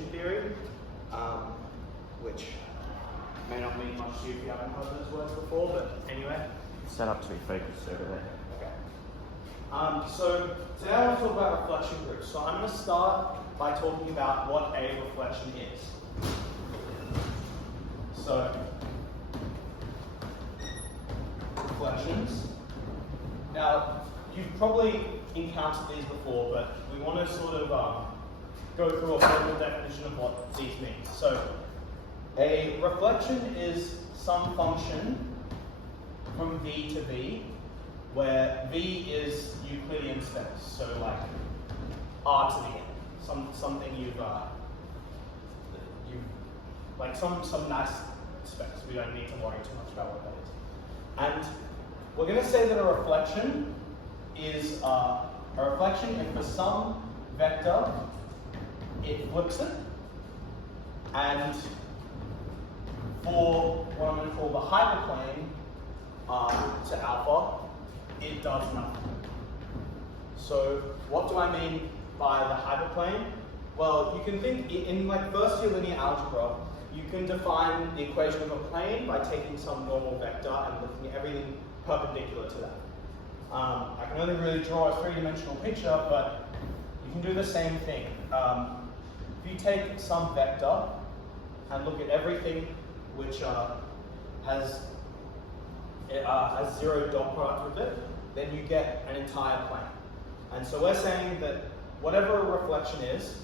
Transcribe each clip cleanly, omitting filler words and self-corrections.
radiation theory, which may not mean much to you if you haven't heard those words before, but anyway. Set up to be focused over there. Okay. So today I want to talk about reflection groups. So I'm going to start by talking about what a reflection is. So, reflections. Now, you've probably encountered these before, but we want to sort of go through a formal definition of what these mean. So, a reflection is some function from V to V, where V is Euclidean space, so like R to the n, something you've like some nice space. We don't need to worry too much about what that is. And we're going to say that a reflection is a reflection if for some vector it flips it, and for what I'm going to call the hyperplane to alpha, it does nothing. So what do I mean by the hyperplane? Well, you can think in like first year linear algebra, you can define the equation of a plane by taking some normal vector and looking at everything perpendicular to that. I can only really draw a three-dimensional picture, but you can do the same thing. If you take some vector and look at everything which has zero dot product with it, then you get an entire plane. And so we're saying that whatever a reflection is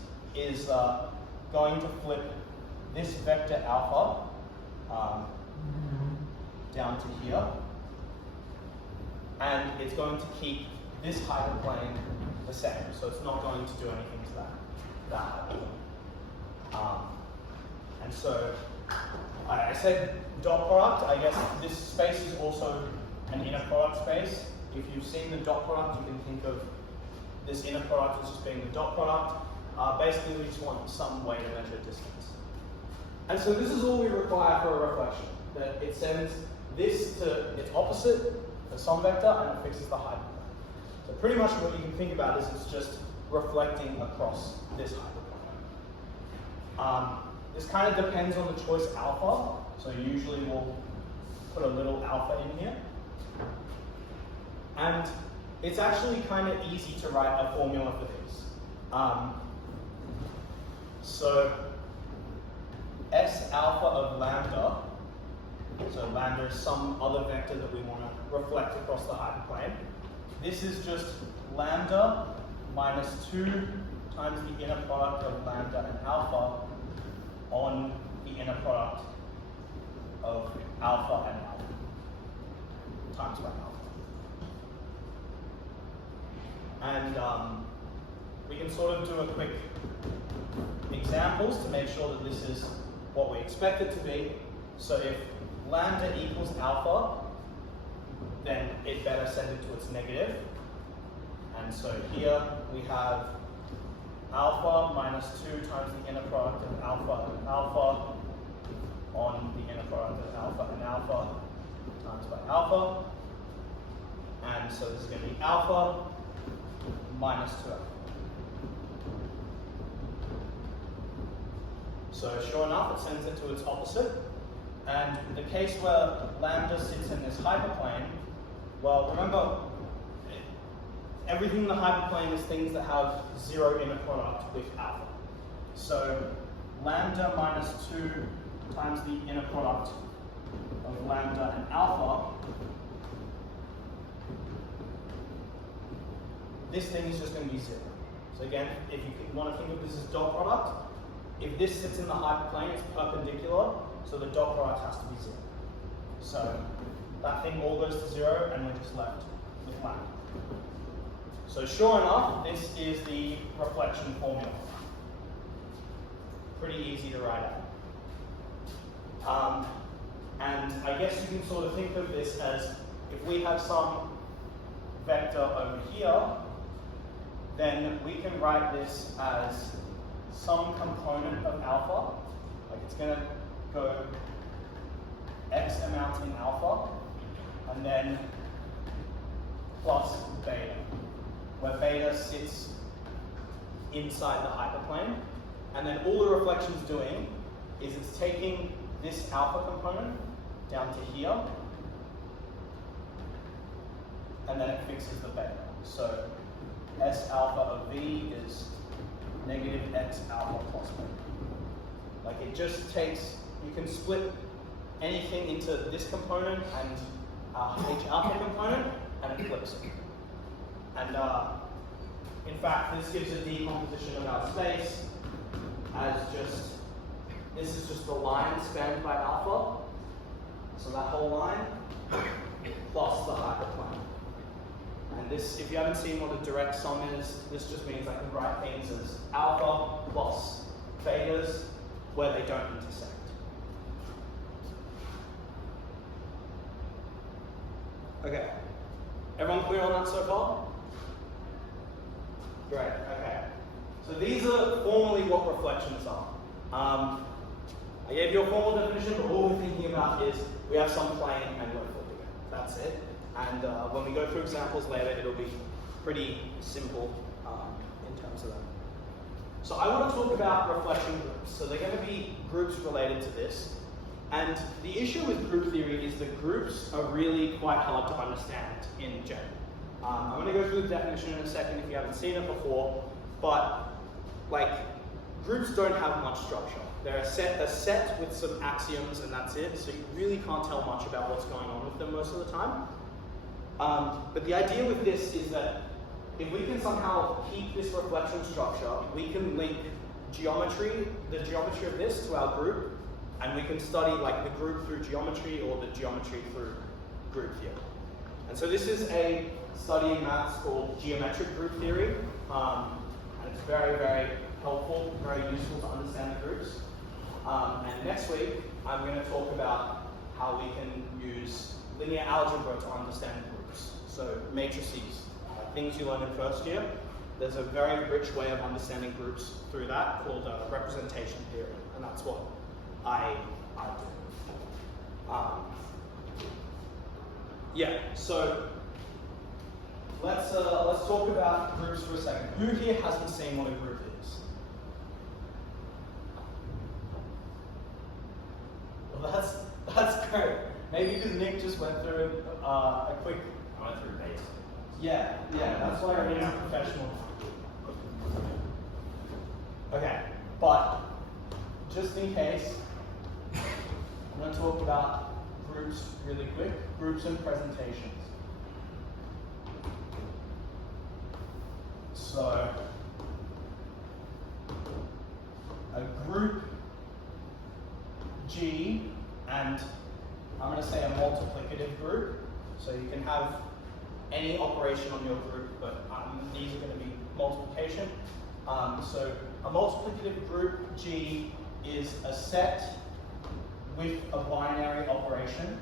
going to flip this vector alpha down to here, and it's going to keep this hyperplane the same. So it's not going to do anything to that hyperplane. And so I said dot product. I guess this space is also an inner product space. If you've seen the dot product, you can think of this inner product as just being the dot product. Basically, we just want some way to measure distance. And so this is all we require for a reflection, that it sends this to its opposite for some vector and it fixes the hyperplane. So pretty much what you can think about is it's just reflecting across this hyperplane. This kind of depends on the choice alpha, so usually we'll put a little alpha in here. And it's actually kind of easy to write a formula for these. So S alpha of lambda, so lambda is some other vector that we want to reflect across the hyperplane. This is just lambda minus 2 times the inner product of lambda and alpha on the inner product of alpha and alpha times by alpha. And we can sort of do a quick examples to make sure that this is what we expect it to be. So if lambda equals alpha, then it better send it to its negative. And so here we have alpha minus 2 times the inner product of alpha and alpha on the inner product of alpha and alpha times by alpha. And so this is going to be alpha minus 2 alpha. So sure enough, it sends it to its opposite. And the case where lambda sits in this hyperplane, well, remember, everything in the hyperplane is things that have zero inner product with alpha. So lambda minus 2 times the inner product of lambda and alpha, this thing is just going to be 0. So again, if you want to think of this as dot product, if this sits in the hyperplane, it's perpendicular, so the dot product has to be 0. So that thing all goes to 0, and we're just left with lambda. So sure enough, this is the reflection formula. Pretty easy to write out. And I guess you can sort of think of this as, if we have some vector over here, then we can write this as some component of alpha. Like it's going to go x amount in alpha, and then plus beta, where beta sits inside the hyperplane. And then all the reflection's doing is it's taking this alpha component down to here, and then it fixes the beta. So S alpha of V is negative X alpha plus beta. Like it just takes, you can split anything into this component and H alpha component, and it flips it. And in fact, this gives a decomposition of our space as just, this is just the line spanned by alpha. So that whole line plus the hyperplane. And this, if you haven't seen what a direct sum is, this just means I can write things as alpha plus betas where they don't intersect. Okay. Everyone clear on that so far? Great, okay. So these are formally what reflections are. I gave you a formal definition, but all we're thinking about is we have some plane and we're flipping it. That's it. And when we go through examples later, it'll be pretty simple in terms of that. So I want to talk about reflection groups. So they're going to be groups related to this. And the issue with group theory is that groups are really quite hard to understand in general. I'm going to go through the definition in a second if you haven't seen it before, but like groups don't have much structure. They're a set with some axioms and that's it, so you really can't tell much about what's going on with them most of the time. But the idea with this is that if we can somehow keep this reflection structure, we can link geometry, the geometry of this, to our group, and we can study like the group through geometry or the geometry through group theory. And so this is a study in maths called geometric group theory, and it's very, very helpful, very useful to understand the groups. And next week, I'm going to talk about how we can use linear algebra to understand groups. So matrices, things you learn in first year. There's a very rich way of understanding groups through that called representation theory, and that's what I do. Yeah, so let's talk about groups for a second. Who here hasn't seen what a group is? Well, that's great. Maybe because Nick just went through a quick. I went through basics. Yeah, that's why I'm a professional. Okay, but just in case, I'm going to talk about groups really quick, groups and presentations. So, a group G, and I'm going to say a multiplicative group, so you can have any operation on your group, but these are going to be multiplication. So a multiplicative group G is a set with a binary operation,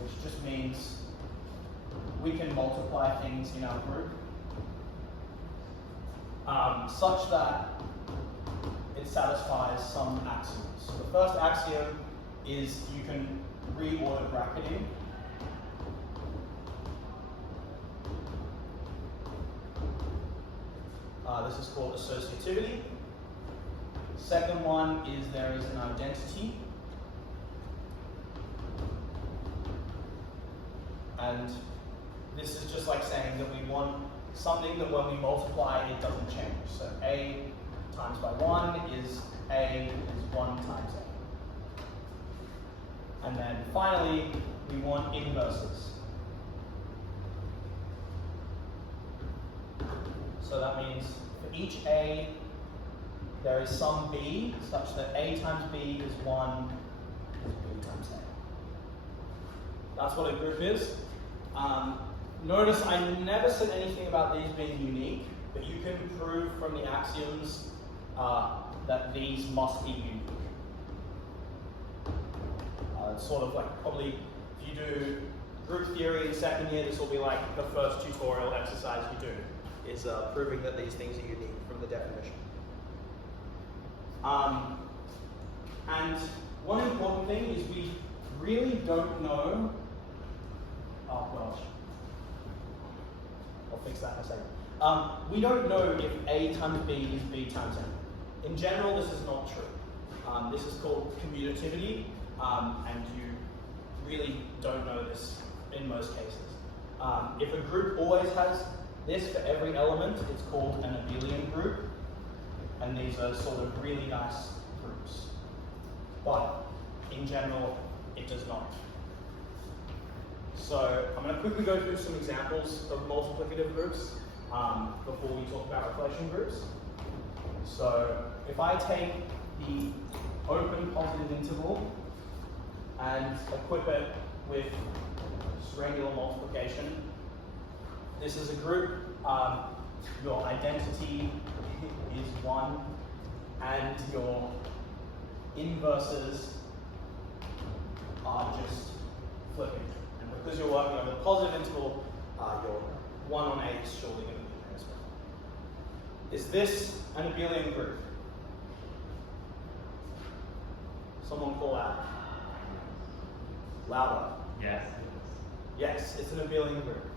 which just means we can multiply things in our group such that it satisfies some axioms. So the first axiom is you can reorder bracketing. This is called associativity. Second one is there is an identity. And this is just like saying that we want something that when we multiply it doesn't change. So A times by 1 is A is 1 times A. And then finally, we want inverses. So that means for each A, there is some B such that A times B is 1 is B times A. That's what a group is. Notice I never said anything about these being unique, but you can prove from the axioms that these must be unique. It's sort of like probably if you do group theory in second year, this will be like the first tutorial exercise you do, is proving that these things are unique from the definition. And one important thing is we really don't know, oh gosh, I'll fix that in a second. We don't know if A times B is B times A. In general, this is not true. This is called commutativity, and you really don't know this in most cases. If a group always has this for every element, it's called an abelian group, and these are sort of really nice groups. But in general, it does not. So I'm going to quickly go through some examples of multiplicative groups before we talk about reflection groups. So if I take the open positive interval and equip it with just regular multiplication, this is a group. Your identity is 1, and your inverses are just flipping. And because you're working over the positive interval, your 1 on A is surely going to be there as well. Is this an abelian group? Someone call out. Louder. Yes. Yes, it's an abelian group.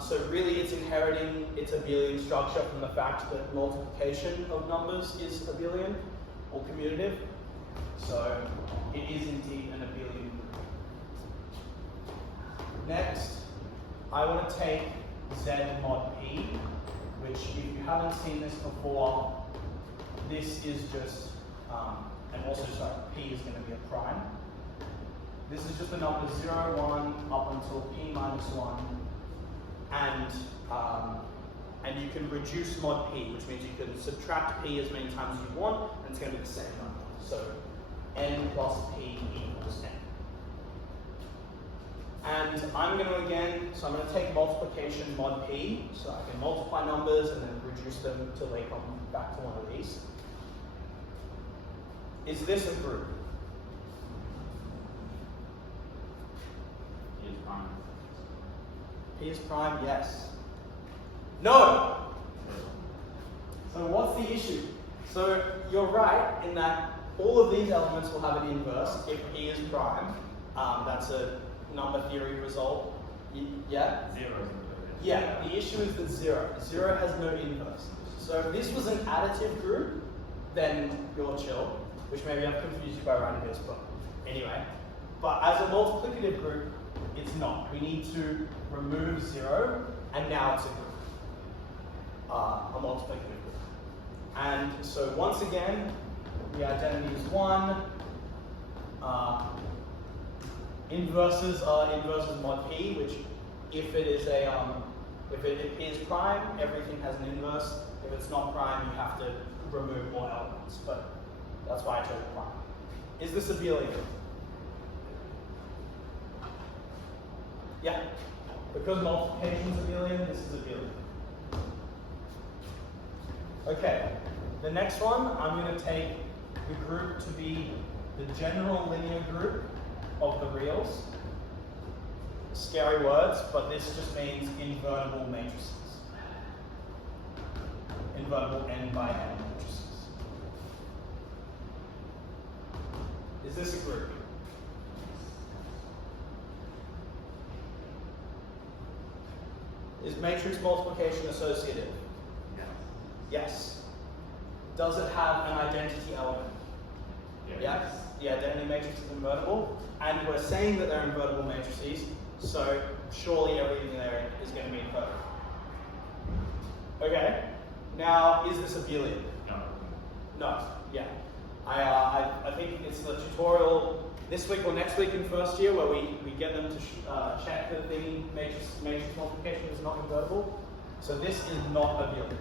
So really it's inheriting its abelian structure from the fact that multiplication of numbers is abelian or commutative. So it is indeed an abelian group. Next, I want to take Z mod P, which if you haven't seen this before, this is just, and also sorry, P is going to be a prime. This is just the number 0, 1 up until P minus 1. And you can reduce mod P, which means you can subtract P as many times as you want, and it's going to be the same number. So N plus P equals N. And I'm going to take multiplication mod P, so I can multiply numbers and then reduce them till they come back to one of these. Is this a group? P is prime. P is prime, yes. No! So what's the issue? So you're right in that all of these elements will have an inverse if P is prime. That's a number theory result. Yeah? 0 is inverse. Yeah, the issue is that 0. 0 has no inverse. So if this was an additive group, then you're chill, which maybe I've confused you by writing this, but anyway. But as a multiplicative group, it's not. We need to remove 0, and now it's a group, a multiplicative group. And so once again, the identity is 1. Inverses are inverses mod P, which if it is a if P is prime, everything has an inverse. If it's not prime, you have to remove more elements. But that's why I chose prime. Is this abelian? Yeah. Because multiplication is abelian, this is abelian. Okay. The next one, I'm going to take the group to be the general linear group of the reals. Scary words, but this just means invertible matrices. Invertible n by n matrices. Is this a group? Is matrix multiplication associative? Yes. Yes. Does it have an identity element? Yes. The identity matrix is invertible, and we're saying that they're invertible matrices, so surely everything there is going to be invertible. Okay. Now, is this abelian? No. No. Yeah. I think it's the tutorial this week or next week in first year where we get them to check that the matrix multiplication is not invertible. So this is not abelian.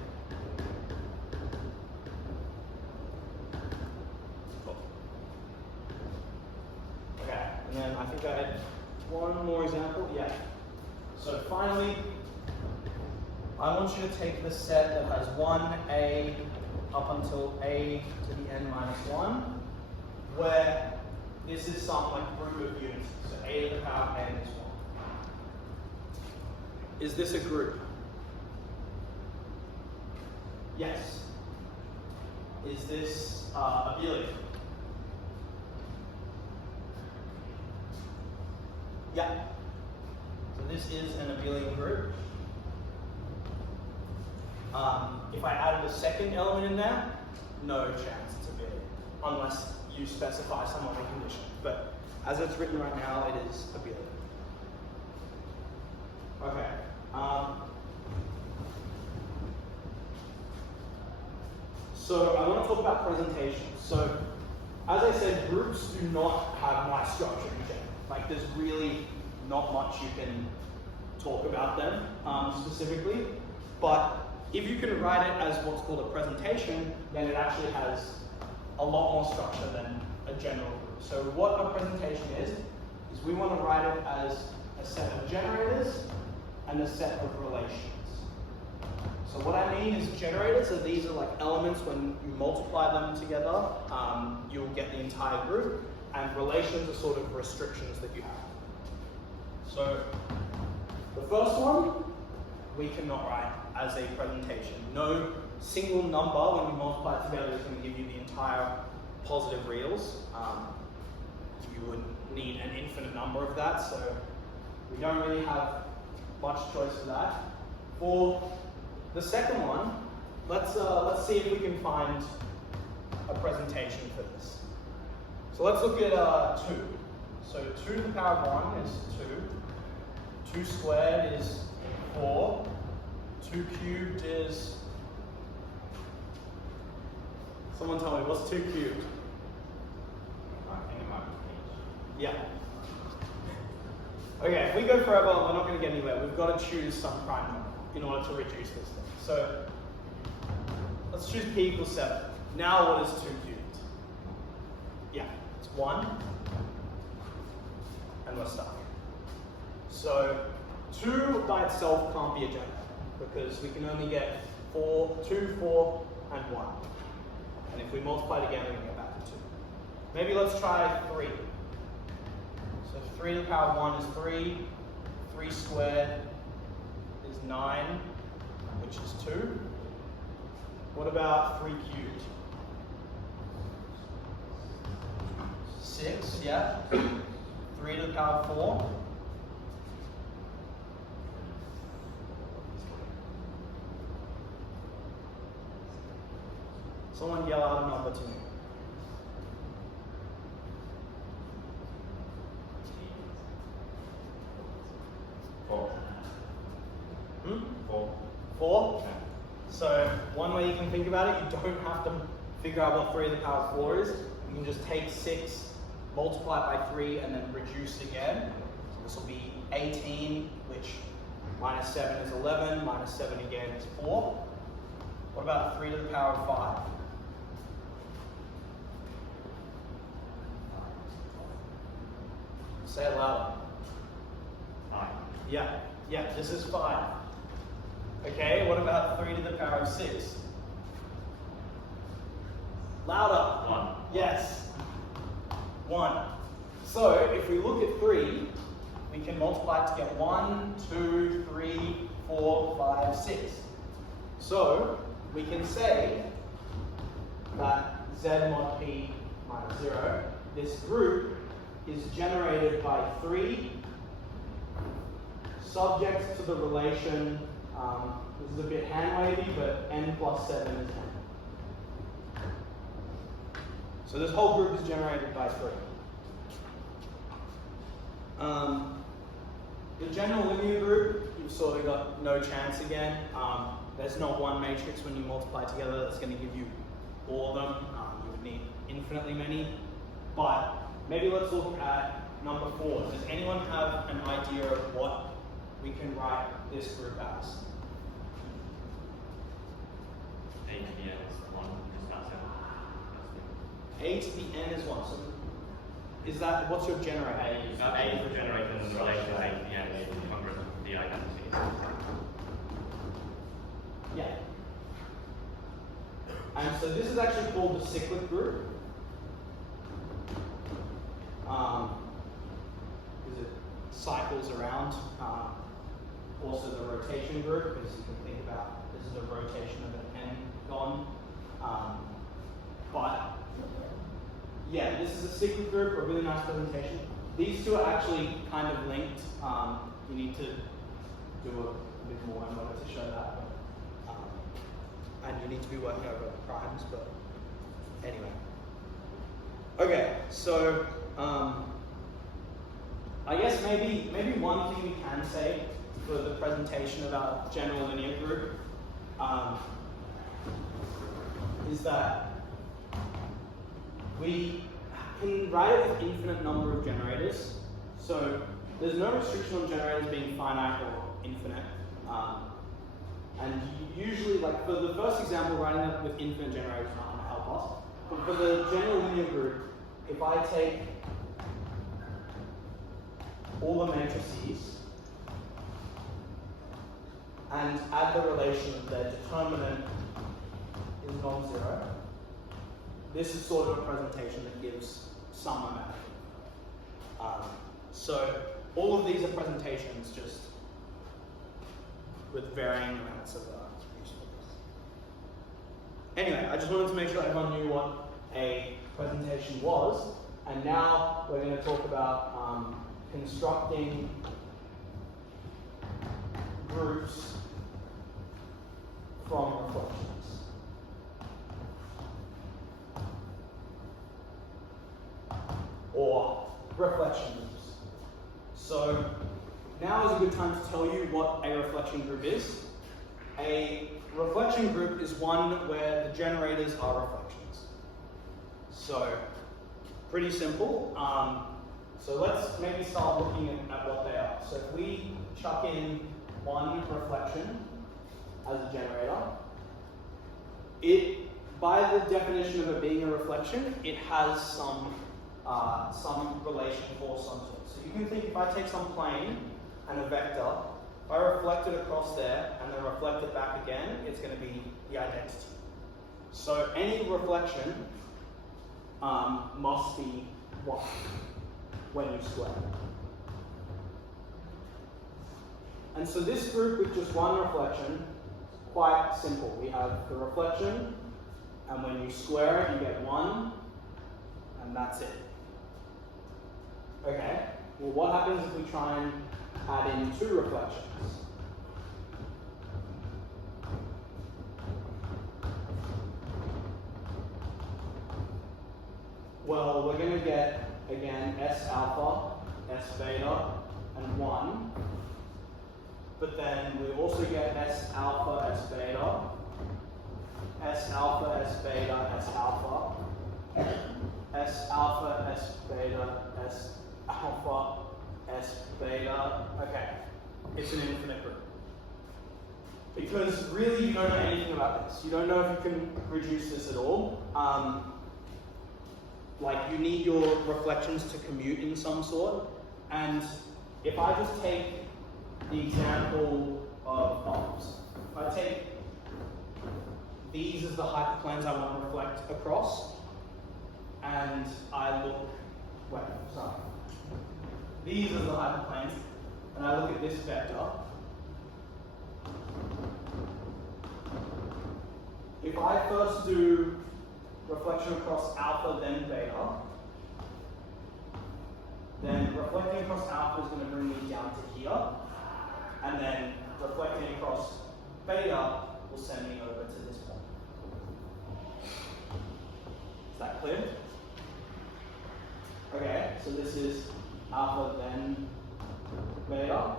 Okay, and then I think I had one more example. Yeah. So finally, I want you to take the set that has 1a up until a to the n minus 1, where this is some like group of units. So a to the power n is 1. Is this a group? Yes. Is this abelian? Yeah. So this is an abelian group. If I added a second element in there, no chance it's a billion, unless you specify some other condition. But as it's written right now, it is a billion. Okay. So I want to talk about presentations. So as I said, groups do not have nice structure in general. Like there's really not much you can talk about them specifically. But if you can write it as what's called a presentation, then it actually has a lot more structure than a general group. So what a presentation is we want to write it as a set of generators and a set of relations. So what I mean is generators, so these are like elements when you multiply them together, you'll get the entire group, and relations are sort of restrictions that you have. So the first one, we cannot write as a presentation. No single number when you multiply it together is going to give you the entire positive reals. You would need an infinite number of that, so we don't really have much choice for that. For the second one, let's see if we can find a presentation for this. So let's look at 2. So 2 to the power of 1 is 2. 2 squared is 4. 2 cubed is... Someone tell me, what's 2 cubed? I think it might be Yeah. Okay, if we go forever, we're not going to get anywhere. We've got to choose some prime number in order to reduce this thing. So let's choose p equals 7. Now what is 2 cubed? Yeah, it's 1. And we're stuck. So 2 by itself can't be a generator because we can only get 2, 4, and 1. And if we multiply it again, we can get back to 2. Maybe let's try 3. So 3 to the power of 1 is 3. 3 squared is 9, which is 2. What about 3 cubed? 6, yeah. 3 to the power of 4. Someone yell out a number to me. Four. 4? So one way you can think about it, you don't have to figure out what 3 to the power of 4 is. You can just take 6, multiply it by 3, and then reduce it again. So this will be 18, which minus 7 is 11, minus 7 again is 4. What about 3 to the power of 5? Say it louder. 5. Yeah, this is 5. Okay, what about 3 to the power of 6? Louder. 1. Yes. 1. So if we look at 3, we can multiply it to get 1, 2, 3, 4, 5, 6. So we can say that z mod p minus 0, this group is generated by 3 subjects to the relation, this is a bit hand-wavy, but n plus 7 is n. So this whole group is generated by 3. The general linear group, you've sort of got no chance again. There's not one matrix when you multiply together that's going to give you all of them. You would need infinitely many. But maybe let's look at number 4. Does anyone have an idea of what we can write this group as? A to the n is 1. Is that 7? A to the n is 1. So is that, what's your generator? A is the generator and the relation A to the n is congruent with the identity. Yeah. And so this is actually called the cyclic group. Because it cycles around. Also the rotation group, because you can think about this is a rotation of an n-gon. But yeah, this is a cyclic group, a really nice presentation. These two are actually kind of linked. You need to do a bit more in order to show that. But, and you need to be working over primes, but anyway. Okay, so I guess maybe one thing we can say for the presentation of our general linear group is that we can write it with infinite number of generators. So there's no restriction on generators being finite or infinite. And usually, like for the first example, writing it with infinite generators is not going to help us. But for the general linear group, if I take all the matrices and add the relation that their determinant is non-zero, this is sort of a presentation that gives some amount. So all of these are presentations, just with varying amounts of usefulness. Anyway, I just wanted to make sure everyone knew what a presentation was, and now we're going to talk about constructing groups from reflections. Or reflection groups. So now is a good time to tell you what a reflection group is. A reflection group is one where the generators are reflections. So pretty simple. So let's maybe start looking at what they are. So if we chuck in one reflection as a generator, by the definition of it being a reflection, it has some relation for some sort. So you can think if I take some plane and a vector, if I reflect it across there and then reflect it back again, it's going to be the identity. So any reflection must be 1 when you square. And so this group with just one reflection, quite simple. We have the reflection, and when you square it, you get 1, and that's it. Okay, well what happens if we try and add in 2 reflections? Well, we're going to get, again, S alpha, S beta, and 1. But then we also get S alpha, S beta, S alpha, S beta, S alpha, S alpha, S beta, S alpha, S beta. Okay, it's an infinite group. Because really you don't know anything about this. You don't know if you can reduce this at all. Like you need your reflections to commute in some sort. And if I just take the example of if I take these as the hyperplanes I want to reflect across, and I look, these are the hyperplanes, and I look at this vector. If I first do reflection across alpha, then beta, then reflecting across alpha is going to bring me down to here, and then reflecting across beta will send me over to this point. Is that clear? Okay, so this is alpha, then beta,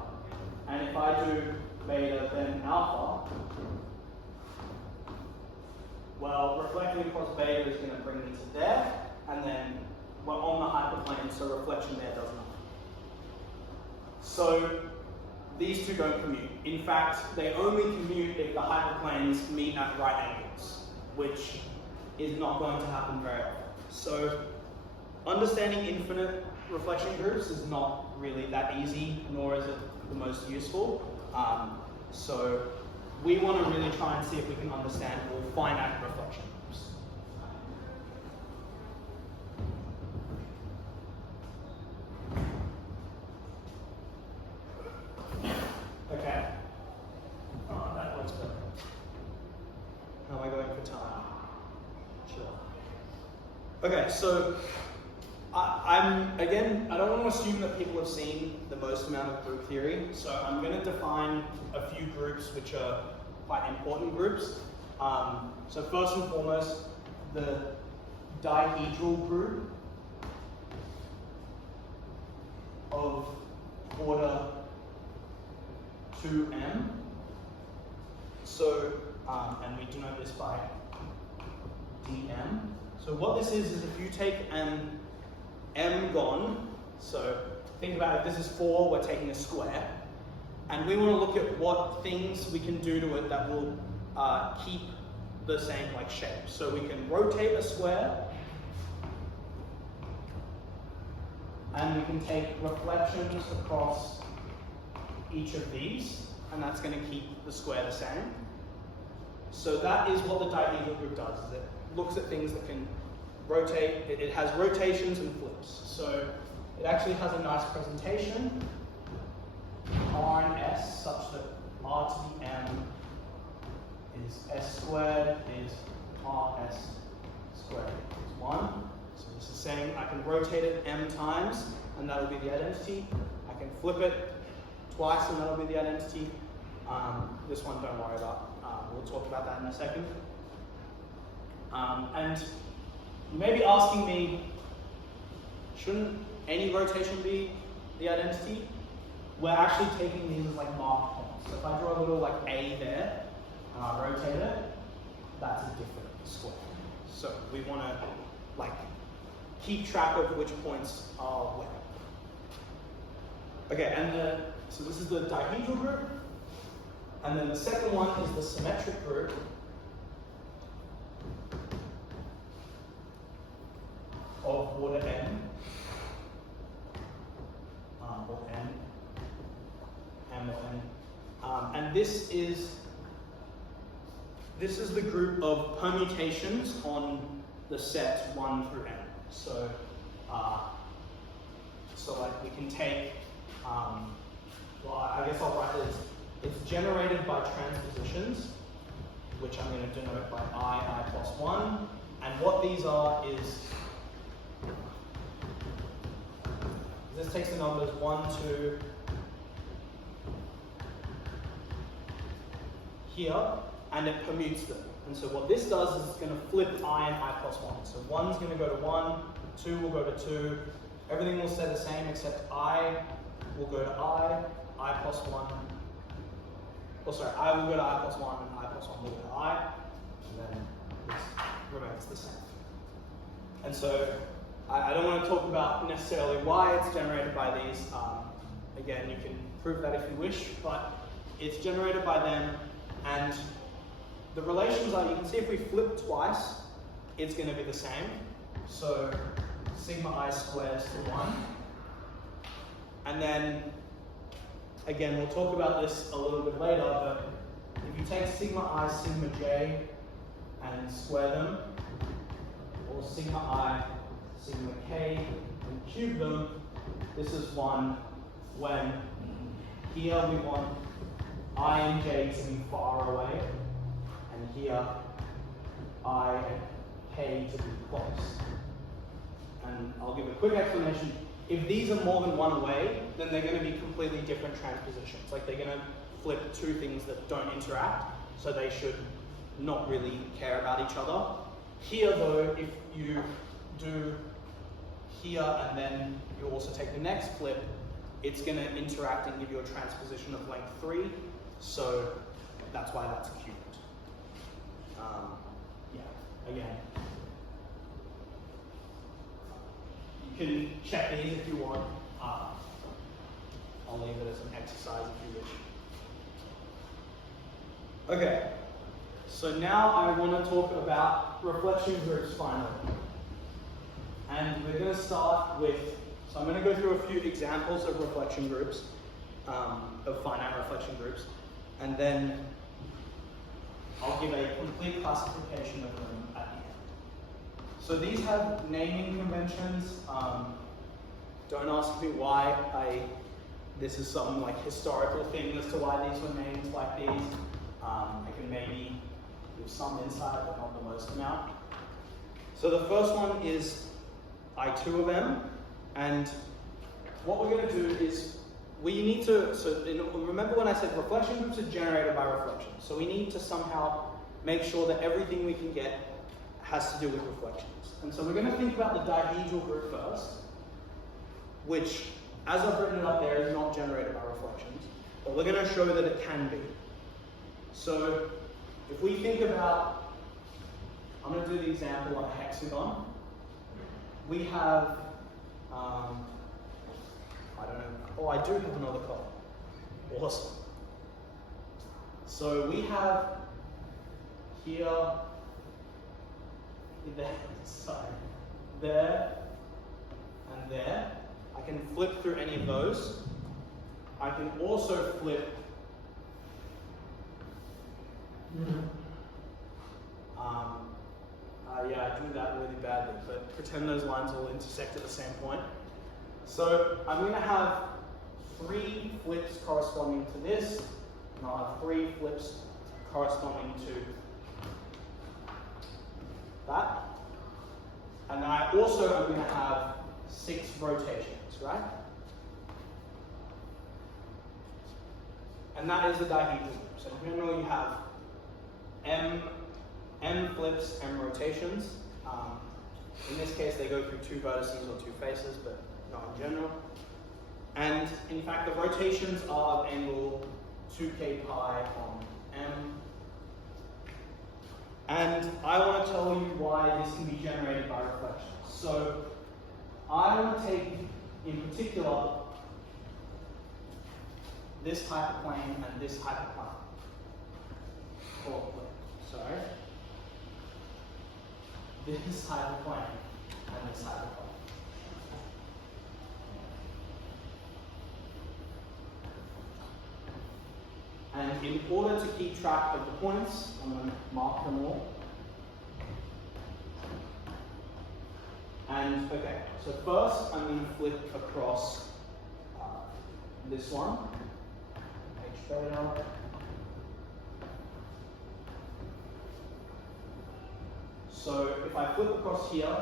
and if I do beta, then alpha, well, reflecting across beta is going to bring me to there, and then we're on the hyperplane, so reflection there does nothing. So these two don't commute. In fact, they only commute if the hyperplanes meet at right angles, which is not going to happen very often. So understanding infinite reflection groups is not really that easy, nor is it the most useful. So we want to really try and see if we can understand all finite reflection groups. Okay. Oh, that looks better. How am I going for time? Sure. Okay, so I don't want to assume that people have seen the most amount of group theory, so I'm going to define a few groups which are quite important groups. So first and foremost, the dihedral group of order 2m. So, and we denote this by dm. So what this is if you take an m-gon, so think about it, this is 4, we're taking a square, and we want to look at what things we can do to it that will keep the same like shape. So we can rotate a square, and we can take reflections across each of these, and that's going to keep the square the same. So that is what the dihedral group does, is it looks at things that can rotate, it has rotations and flips. So it actually has a nice presentation, R and S, such that R to the M is S squared is RS squared is 1. So this is saying I can rotate it M times, and that'll be the identity. I can flip it twice, and that'll be the identity. This one, don't worry about. We'll talk about that in a second. And you may be asking me, shouldn't any rotation be the identity? We're actually taking these as like mark points. So if I draw a little like A there, and I rotate it, that's a different square. So we want to like keep track of which points are where. Okay, and so this is the dihedral group, and then the second one is the symmetric group. Of order n, or n, m or n, and this is the group of permutations on the set 1 through n. So, so like we can take, well, I guess I'll write this. It's generated by transpositions, which I'm going to denote by I plus 1, and what these are is. This takes the numbers 1, 2, here, and it permutes them. And so what this does is it's going to flip I and I plus 1. So 1's going to go to 1, 2 will go to 2, everything will stay the same except I will go to I plus 1. Oh, sorry, I will go to I plus 1, and I plus 1 will go to I, and then this remains the same. And so I don't want to talk about necessarily why it's generated by these. Again, you can prove that if you wish, but it's generated by them, and the relations are, you can see if we flip twice, it's going to be the same. So sigma I squares to 1. And then, again, we'll talk about this a little bit later, but if you take sigma I, sigma j, and square them, or sigma I, sigma k, and cube them, this is 1 when here we want I and j to be far away, and here I and k to be close. And I'll give a quick explanation. If these are more than 1 away, then they're going to be completely different transpositions. Like they're going to flip 2 things that don't interact, so they should not really care about each other. Here though, if you do here and then you also take the next flip, it's going to interact and give you a transposition of length 3, so that's why that's cubed. Yeah, again, you can check these if you want. I'll leave it as an exercise if you wish. Okay, so now I want to talk about reflection groups finally. And we're going to start with, so I'm going to go through a few examples of reflection groups, of finite reflection groups, and then I'll give a complete classification of them at the end. So these have naming conventions. Don't ask me why this is some like historical thing as to why these were named like these. I can maybe give some insight, but not the most amount. So the first one is I2 of m, and what we're going to do is we need to, remember when I said reflection groups are generated by reflection, so we need to somehow make sure that everything we can get has to do with reflections. And so we're going to think about the dihedral group first, which, as I've written it up there, is not generated by reflections, but we're going to show that it can be. So if we think about, I'm going to do the example of a hexagon. We have, I don't know, oh, I do have another color. Awesome. So we have here, there, sorry, there, and there. I can flip through any of those. I can also flip yeah, I do that really badly, but pretend those lines all intersect at the same point. So I'm going to have 3 flips corresponding to this, and I'll have 3 flips corresponding to that. And then I also am going to have 6 rotations, right? And that is the dihedral group. So in general, you have M flips, M rotations. In this case, they go through 2 vertices or 2 faces, but not in general. And in fact, the rotations are of angle 2k pi on M. And I want to tell you why this can be generated by reflections. So I want to take, in particular, this type of plane and this type of plane. Or plane, sorry. This type of plane and this type of plane. And in order to keep track of the points, I'm going to mark them all. And okay, so first I'm going to flip across this one, H beta. So if I flip across here,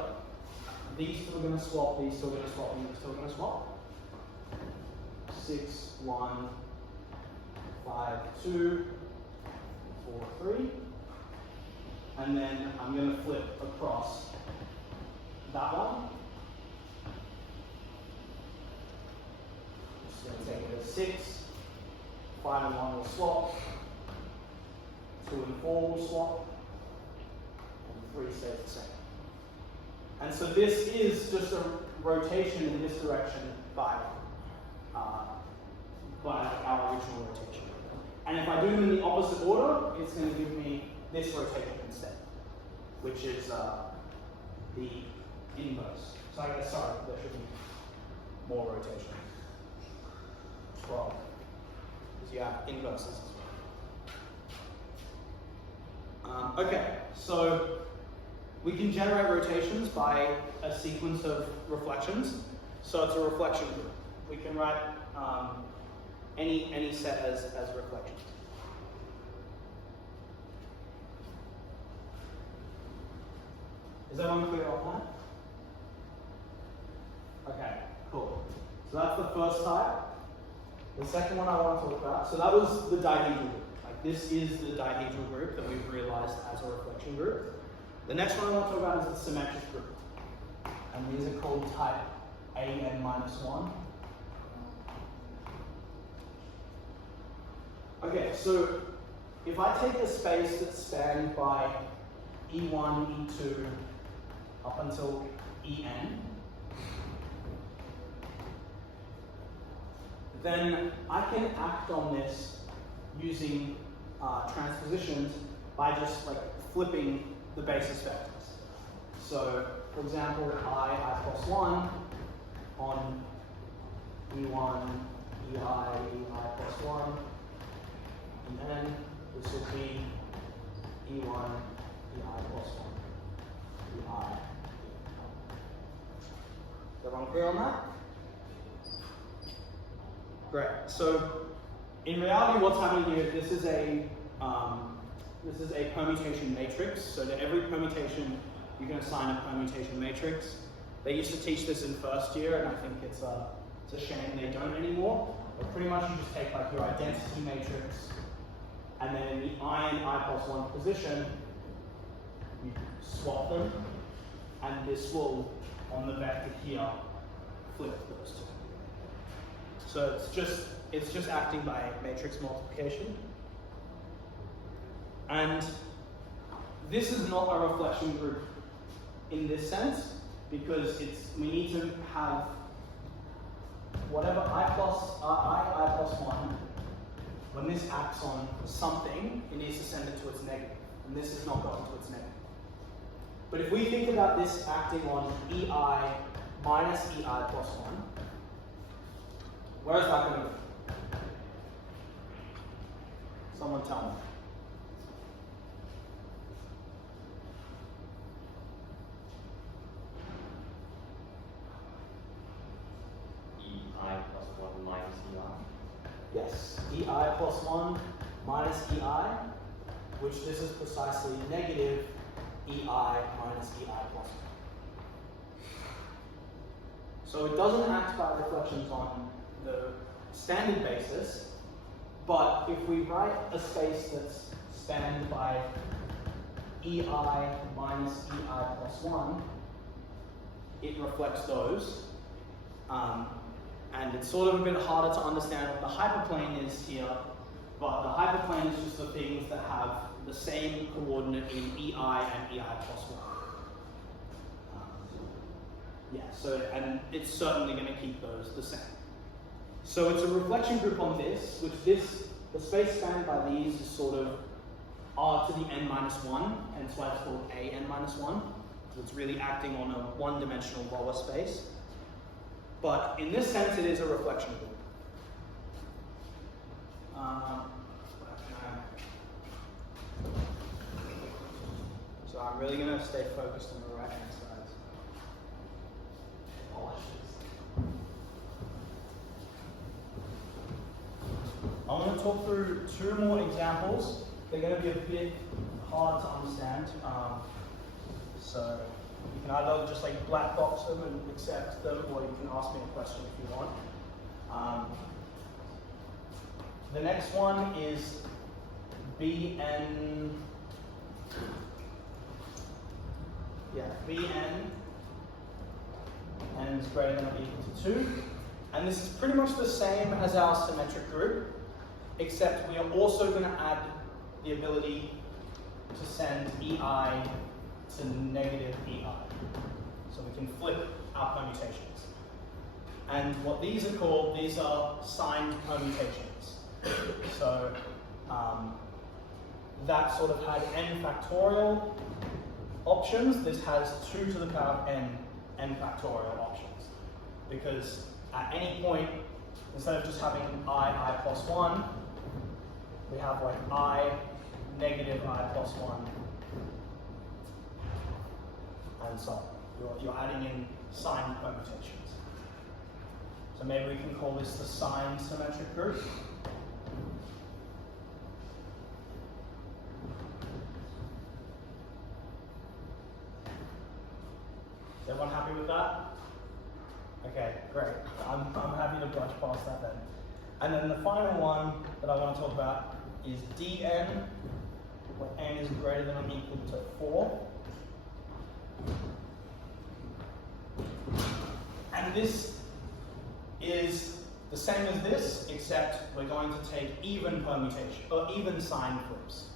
these two are going to swap, these two are going to swap, and these two are going to swap. 6, 1, 5, 2, 4, 3. And then I'm going to flip across that one. Just going to take it as 6. 5 and 1 will swap. 2 and 4 will swap. And 3 stays the same. And so this is just a rotation in this direction by our original rotation. And if I do them in the opposite order, it's going to give me this rotation instead, which is the inverse. So I guess, sorry, there should be more rotation. 12. Because you have inverses as well. Okay, so we can generate rotations by a sequence of reflections. So it's a reflection group. We can write any set as reflections. Is everyone clear on that? Okay, cool. So that's the first type. The second one I want to talk about, so that was the dihedral group. Like this is the dihedral group that we've realized as a reflection group. The next one I want to talk about is the symmetric group. And these are called type AN-1. Okay, so if I take a space that's spanned by E1, E2, up until En, then I can act on this using transpositions by just like flipping the basis vectors. So, for example, I plus 1 on E1, EI plus 1, and then this will be E1, EI plus 1, EI. Is everyone clear on that? Great. So, in reality, what's happening here is this is a permutation matrix. So to every permutation, you can assign a permutation matrix. They used to teach this in first year, and I think it's a shame they don't anymore. But pretty much you just take like your identity matrix, and then in the I and I+1 position, you swap them, and this will, on the vector here, flip those two. So it's just acting by matrix multiplication. And this is not a reflection group in this sense, because we need to have whatever I+1, when this acts on something, it needs to send it to its negative. And this is not going to its negative. But if we think about this acting on EI minus EI plus 1, where is that going to go? Someone tell me. EI plus 1 minus EI. Yes, EI plus 1 minus EI, which this is precisely negative EI minus EI plus 1. So it doesn't act by reflections on the standard basis, but if we write a space that's spanned by EI minus EI plus 1, it reflects those. And it's sort of a bit harder to understand what the hyperplane is here, but the hyperplane is just the things that have the same coordinate in EI and EI plus 1. Yeah, so, and it's certainly going to keep those the same. So it's a reflection group on this, which the space spanned by these is sort of R to the n minus 1, hence why it's called A n minus 1, because it's really acting on a one-dimensional lower space. But in this sense, it is a reflection group. So I'm really going to stay focused on the right-hand side. I'm going to talk through two more examples. They're going to be a bit hard to understand. So you can either just like black box them and accept them, or you can ask me a question if you want. The next one is Bn. Yeah, Bn n is greater than or equal to 2. And this is pretty much the same as our symmetric group, except we are also going to add the ability to send EI to negative EI. So we can flip our permutations. And what these are called, these are signed permutations. So that sort of had n factorial options. This has 2 to the power of n factorial options. Because at any point, instead of just having I plus 1, we have like I negative I plus 1, and so on. You're adding in signed permutations. So maybe we can call this the signed symmetric group. Is everyone happy with that? Okay, great. I'm happy to brush past that then. And then the final one that I want to talk about is Dn, where n is greater than or equal to 4. And this is the same as this, except we're going to take even permutation, or even sign flips,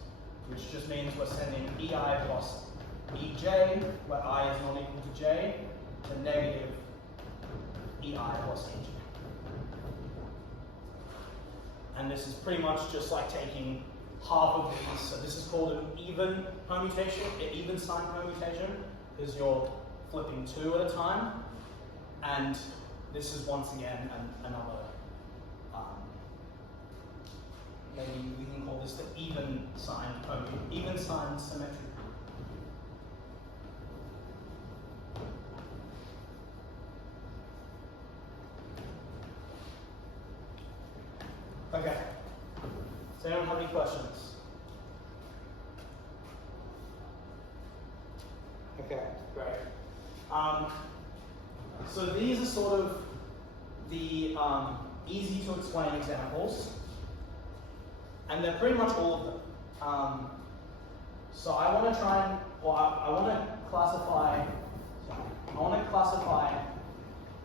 which just means we're sending EI plus EJ, where I is not equal to J, to negative EI plus EJ. And this is pretty much just like taking half of these. So this is called an even permutation, an even sign permutation, because you're flipping 2 at a time. And this is once again another, maybe we can call this the even sign symmetric group. Okay. Does anyone have any questions? Okay, great. So these are sort of the easy to explain examples. And they're pretty much all of them. So I want to try and, or I want to classify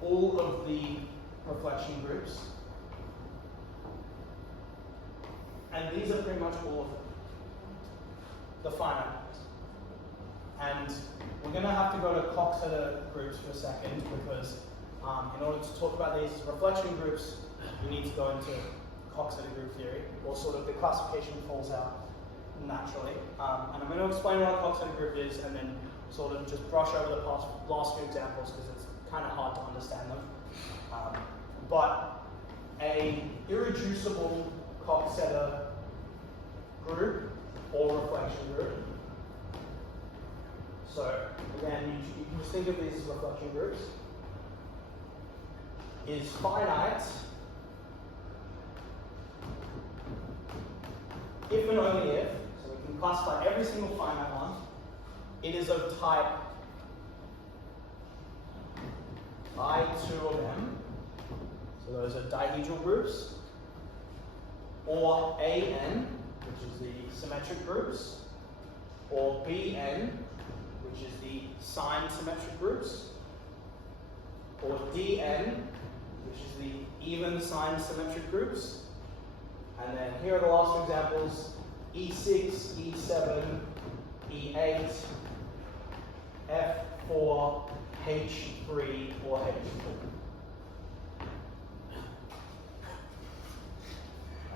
all of the reflection groups. And these are pretty much all of them, the finite ones. And we're going to have to go to Coxeter groups for a second because in order to talk about these reflection groups, we need to go into Coxeter group theory, or sort of the classification falls out naturally. And I'm going to explain what a Coxeter group is and then sort of just brush over the last few examples because it's kind of hard to understand them. But a irreducible Coxeter group or reflection group. So again, you can just think of these as reflection groups, is finite if and only if, so we can classify every single finite one, it is of type I2 of M, so those are dihedral groups, or AN, which is the symmetric groups, or BN, which is the sign symmetric groups, or DN, which is the even sign symmetric groups. And then here are the last two examples, E6, E7, E8, F4, H3, or H4.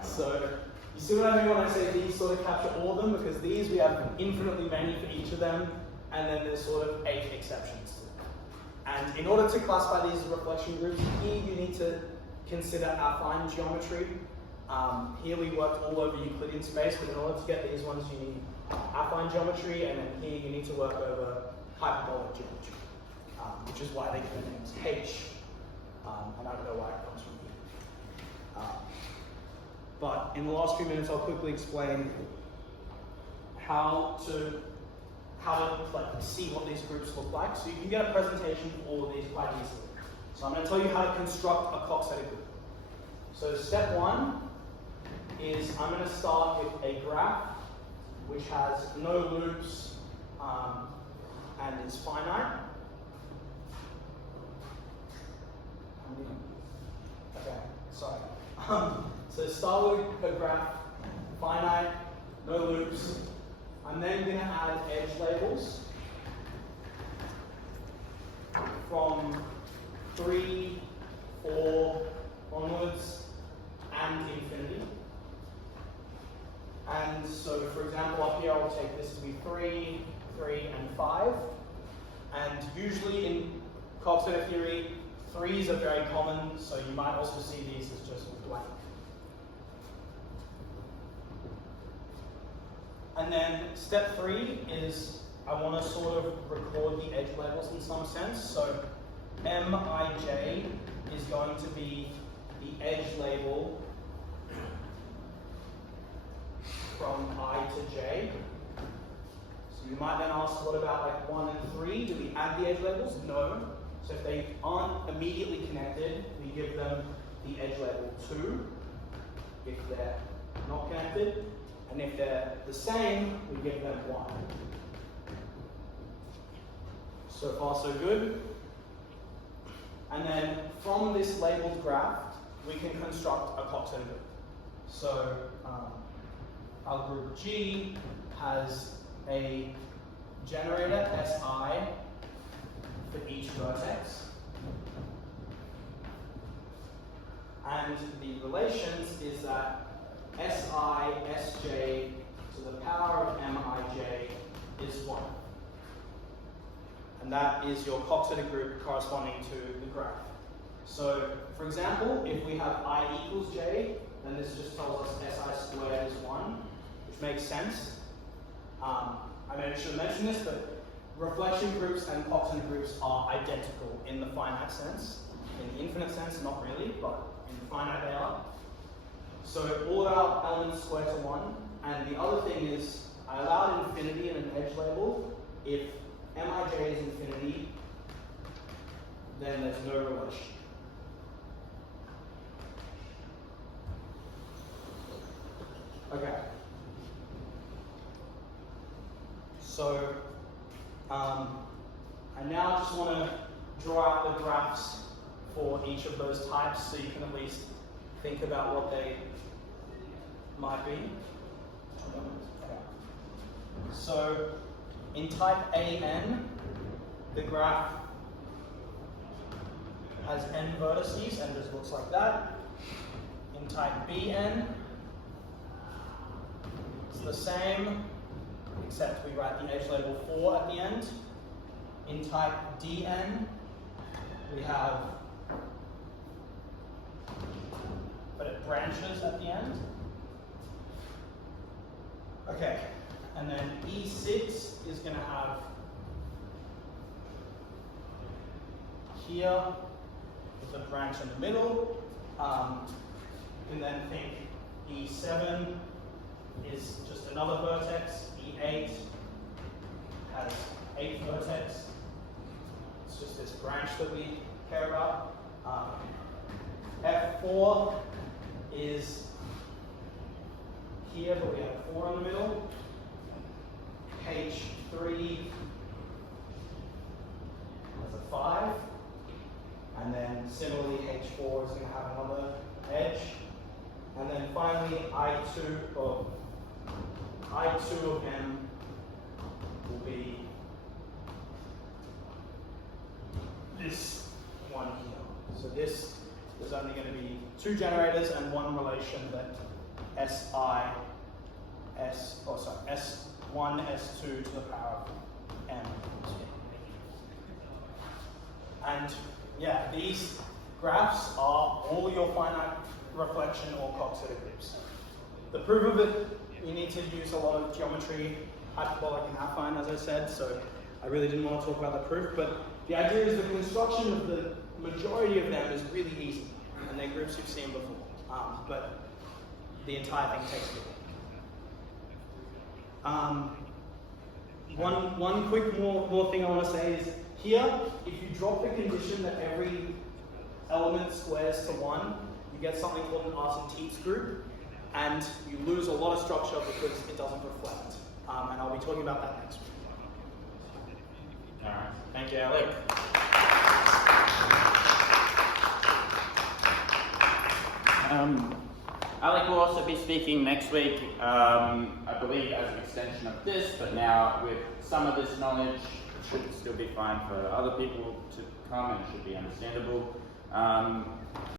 So, you see what I mean when I say these sort of capture all of them? Because these we have infinitely many for each of them, and then there's sort of 8 exceptions. And in order to classify these as reflection groups, here you need to consider affine geometry. Here we worked all over Euclidean space, but in order to get these ones you need affine geometry, and then here you need to work over hyperbolic geometry, which is why they give the names H, and I don't know why it comes from here. But in the last few minutes I'll quickly explain how to see what these groups look like, so you can get a presentation for all of these quite easily. So I'm going to tell you how to construct a Coxeter group. So step 1 is I'm going to start with a graph which has no loops and is finite. Okay, sorry. So start with a graph, finite, no loops. I'm then going to add edge labels from 3, 4 onwards and infinity. And so, for example, up here I'll take this to be 3, 3, and 5. And usually in Coxeter theory, 3s are very common, so you might also see these as just blank. And then step 3 is I want to sort of record the edge labels in some sense. So Mij is going to be the edge label from I to j. So you might then ask, what about like 1 and 3? Do we add the edge labels? No. So if they aren't immediately connected, we give them the edge label 2. If they're not connected, and if they're the same, we give them 1. So far, so good. And then from this labeled graph, we can construct a Coxeter group. So our group G has a generator Si for each vertex. And the relations is that Si Sj to the power of Mij is 1. And that is your Coxeter group corresponding to the graph. So, for example, if we have I equals j, then this just tells us Si squared is 1, which makes sense. I should have mentioned this, but reflection groups and Coxeter groups are identical in the finite sense. In the infinite sense, not really, but in the finite they are. So all of our elements square to 1, and the other thing is I allowed infinity in an edge label. If Mij is infinity, then there's no relation. Okay. So, I now just want to draw out the graphs for each of those types so you can at least think about what they might be. Okay. So, in type AN, the graph has n vertices and just looks like that. In type BN, it's the same, except we write the edge label 4 at the end. In type DN, we have, but it branches at the end. Okay, and then E6 is going to have here with a branch in the middle. You can then think E7 is just another vertex. E8 has 8 vertex. It's just this branch that we care about. F4 is here, but we have 4 in the middle. H3 has a 5. And then similarly, H4 is going to have another edge. And then finally, I2 of M will be this one here. So this is only going to be 2 generators and one relation that S1, S2 to the power of M. And yeah, these graphs are all your finite reflection or Coxeter groups. The proof of it, you need to use a lot of geometry, hyperbolic and affine, as I said, so I really didn't want to talk about the proof, but the idea is the construction of the majority of them is really easy, and they're groups you've seen before, but the entire thing takes a bit. One quick more thing I want to say is, here, if you drop the condition that every element squares to 1, you get something called an asymptotes group, and you lose a lot of structure because it doesn't reflect. And I'll be talking about that next week. All right, thank you, Alec. Alec will also be speaking next week, I believe as an extension of this, but now with some of this knowledge, it should still be fine for other people to come and should be understandable.